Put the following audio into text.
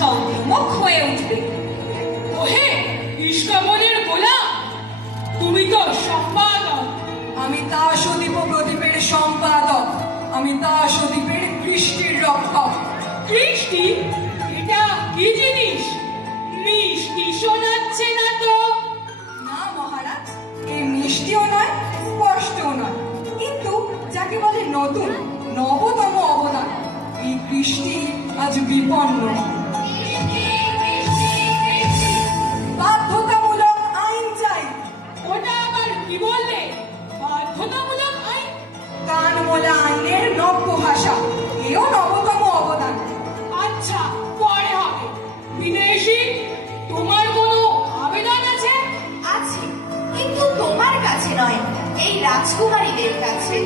সংক্রমক হয়ে উঠবে। ওহে ইস্কাবনের গোলাম, তুমি তো সম্পাদক। আমি দাসদ্বীপ প্রদীপের সম্পাদক, আমি দাসদ্বীপের কৃষ্টির রক্ষক। কৃষ্টি? এটা কি জিনিস? মিষ্টি শোনাচ্ছে না তো। না মহারাজ, এই মিষ্টিও নয়, স্পষ্টও নয়, কিন্তু যাকে বলে নতুন, নবতম অবদান। এই কৃষ্টি আজ বিপন্ন। বাধ্যতামূলক আইন চাই। ওটা আবার কি বললে? বাধ্যতামূলক আইন? কানমোলা আইনের নব্য ভাষা, এও নবতম অবদান। আচ্ছা, পরে হবে। বিদেশি, তোমার কোনো আবেদন আছে? আছে, কিন্তু তোমার কাছে নয়, এই রাজকুমারীদের কাছে।